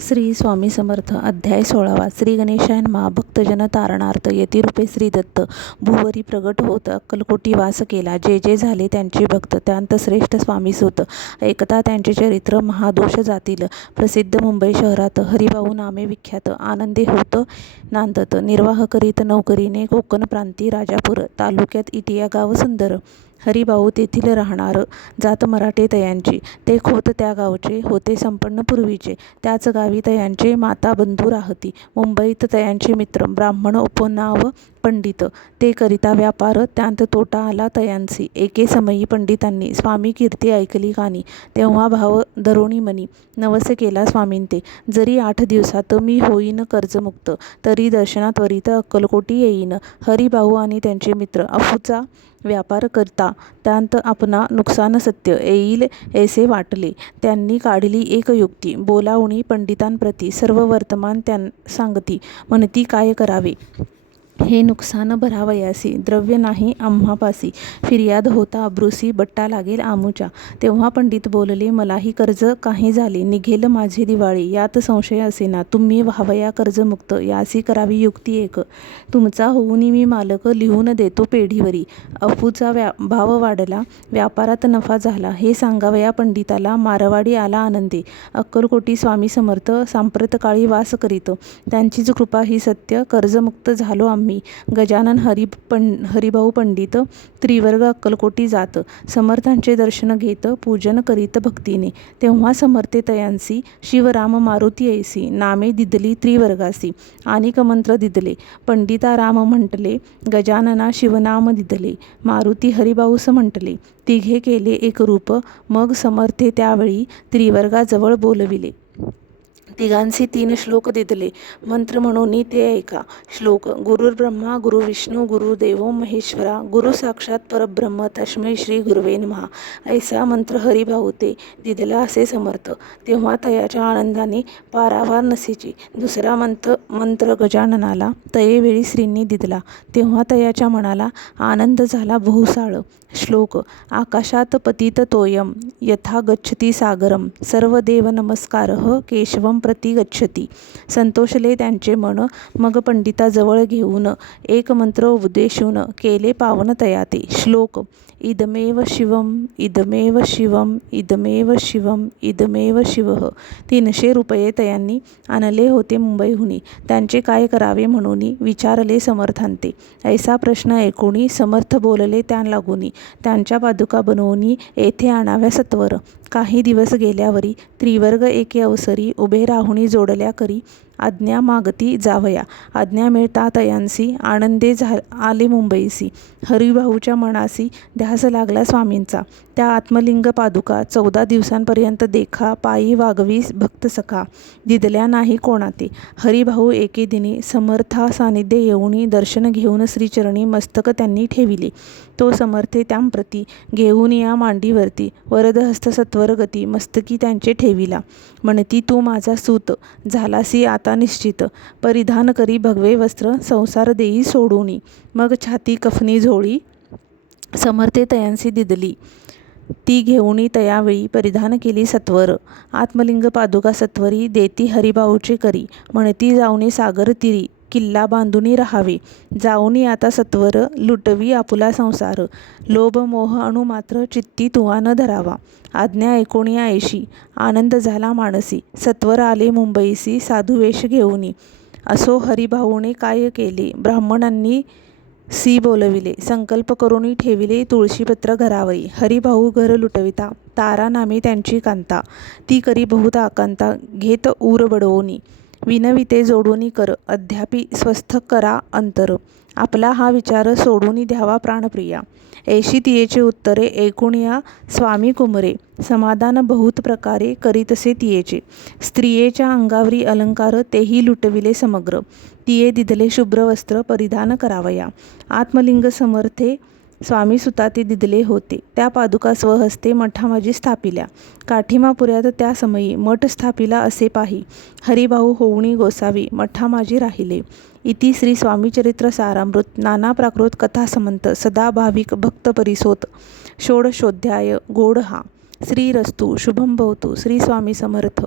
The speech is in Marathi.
श्री स्वामी समर्थ. अध्याय 16वा. श्री गणेशाय नमः. भक्तजन तारणार्थ. यतिरूपे श्री दत्त भुवरी प्रगट होत अक्कलकोटी वास केला. जे जे झाले त्यांचे भक्त त्यांत श्रेष्ठ स्वामी सुत. ऐकता त्यांचे चरित्र महादोष जातील. प्रसिद्ध मुंबई शहरात हरिभाऊ नामे विख्यात. आनंदे होत नांदत. निर्वाह करीत नौकरीने कोकण प्रांती राजापूर तालुक्यात इटिया गाव सुंदर. हरिभाऊ तेथील राहणार. जात मराठे तयांची. ते खोत त्या गावचे होते संपन्न पूर्वीचे. त्याच गावी तयांचे माता बंधू राहती. मुंबईत तयांचे मित्र ब्राह्मण उपनाव पंडित. ते करिता व्यापार त्यांत तोटा आला तयांसी. एके समयी पंडितांनी स्वामी कीर्ती ऐकली कानी. तेव्हा भाव धरोणी मनी नवस केला स्वामींते. जरी 8 दिवसात मी होईन कर्जमुक्त, तरी दर्शना त्वरित अक्कलकोटी येईन. हरिभाऊ आणि त्यांचे मित्र अफूचा व्यापार करता त्यांत आपणा नुकसान सत्य येईल ऐसे वाटले. त्यांनी काढली एक युक्ती. बोलावणी पंडितांप्रती सर्व वर्तमान सांगती. म्हणती काय करावे हे नुकसान भरावयासी. द्रव्य नाही आम्हापासी. फिर्याद होता अब्रुसी. बट्टा लागेल आमुच्या. तेव्हा पंडित बोलले मलाही कर्ज काही झाले. निघेल माझी दिवाळी यात संशय असेना. तुम्ही व्हावया कर्जमुक्त यासी करावी युक्ती एक. तुमचा होऊन मी मालक लिहून देतो पेढीवरी. अफूचा भाव वाढला. व्यापारात नफा झाला हे सांगावया पंडिताला. मारवाडी आला आनंदी. अक्कलकोटी स्वामी समर्थ सांप्रतकाळी वास करीत. त्यांचीच कृपा ही सत्य. कर्जमुक्त झालो आम्ही. गजानन हरिभाऊ पंडित त्रिवर्ग अक्कलकोटी जात. समर्थांचे दर्शन घेत पूजन करीत भक्तीने. तेव्हा समर्थे तयांसी शिवराम मारुती ऐसी. नामे दिदली त्रिवर्गासी. अनेक मंत्र दिदले. पंडिता राम म्हटले. गजानना शिवनाम दिदले. मारुती हरिभाऊस म्हटले. तिघे केले एक रूप. मग समर्थे त्यावेळी त्रिवर्गाजवळ बोलविले. तिघांसी 3 श्लोक दिदले. मंत्र म्हणून ते ऐका. श्लोक. गुरुर्ब्रह्मा गुरुविष्णू गुरुदेवो महेश्वरा. गुरु साक्षात परब्रह्म तस्मै श्री गुरुवे नमः. ऐसा मंत्र हरिभाऊ ते दिदला असे समर्थ. तेव्हा तयाच्या आनंदाने पारावार नसेची. दुसरा मंत्र गजाननाला तयेवेळी श्रींनी दिदला. तेव्हा तयाच्या मनाला आनंद झाला बहुसाळ. श्लोक. आकाशात पतित तोयम यथा गच्छति सागरम. सर्व देव नमस्कारः केशवम प्रति गच्छति. संतोषले त्यांचे मन. मग पंडिताजवळ घेऊन एक मंत्र उपदेशून केले पावन तयाते. श्लोक. इदमेव शिवम इदमेव शिवम इदमेव शिवम इदमेव शिवः. 300 रुपये तयांनी आणले होते मुंबईहुनी. त्यांचे काय करावे म्हणून विचारले समर्थांते. ऐसा प्रश्न ऐकूनी समर्थ बोलले त्या लागुनी. त्यांच्या पादुका बनवून येथे आणाव्या सत्वर. काही दिवस गेल्यावरी त्रिवर्ग एके अवसरी उभे राहुनी जोडल्या करी आज्ञा मागती जावया. आज्ञा मिळता तयांसी आनंदे आले मुंबईसी. हरिभाऊच्या मनासी ध्यास लागला स्वामींचा. त्या आत्मलिंग पादुका 14 दिवसांपर्यंत देखा पायी वागवी भक्त सखा. दिदल्या नाही कोणाते. हरिभाऊ एके दिनी समर्था सानिध्य येऊनी दर्शन घेऊन श्रीचरणी मस्तक त्यांनी ठेविले. तो समर्थे त्यांप्रती घेऊन या मांडीवरती वरदहस्त सत्वर गती मस्तकी त्यांचे ठेविला. म्हणती तू माझा सूत झालासी आता निश्चित. परिधान करी भगवे वस्त्र संसार देई सोडूनी. मग छाती कफनी झोळी समर्थे तयांसी दिदली. ती घेऊनी तयावेळी परिधान केली सत्वर. आत्मलिंग पादुका सत्वरी देती हरिभाऊचे करी. म्हणती जाऊनी सागर तिरी किल्ला बांधूनी राहावे. जाऊनी आता सत्वर लुटवी आपुला संसार. लोभ मोह अणुमात्र चित्ती तुवा न धरावा. आज्ञा ऐकोणी ऐशी आनंद झाला मानसी. सत्वर आले मुंबईसी साधुवेश घेऊनी. असो हरिभाऊने काय केले. ब्राह्मणांनी सी बोलविले. संकल्प करून ठेविले तुळशीपत्र घरावरी. हरिभाऊ घर लुटविता तारा नामे त्यांची कांता. ती करी बहुत आकांता घेत ऊर बडवोनी. विनविते जोडूनी कर अद्यापि स्वस्थ करा अंतर. आपला हा विचार सोडून द्यावा प्राणप्रिया. ऐशी तियेचे उत्तरे ऐकून या स्वामी कुमरे. समाधान बहुत प्रकारे करीतसे तियेचे. स्त्रियेच्या अंगावरी अलंकार तेही लुटविले समग्र. तिये दिदले शुभ्र वस्त्र परिधान करावया. आत्मलिंग समर्थे स्वामी सुताते दिदले होते. त्या पादुका स्वहस्ते मठामाजी स्थापिल्या. काठीमापुऱ्यात त्या समयी मठ स्थापिला असे पाही. हरिभाऊ होऊनी गोसावी मठामाजी राहिले. इति श्री स्वामीचरित्र सारामृत नाना प्राकृत कथा समंत सदा भाविक भक्त परिसोत. षोडशोऽध्याय. गोड हा. श्रीरस्तु शुभं भवतु. श्री स्वामी समर्थ.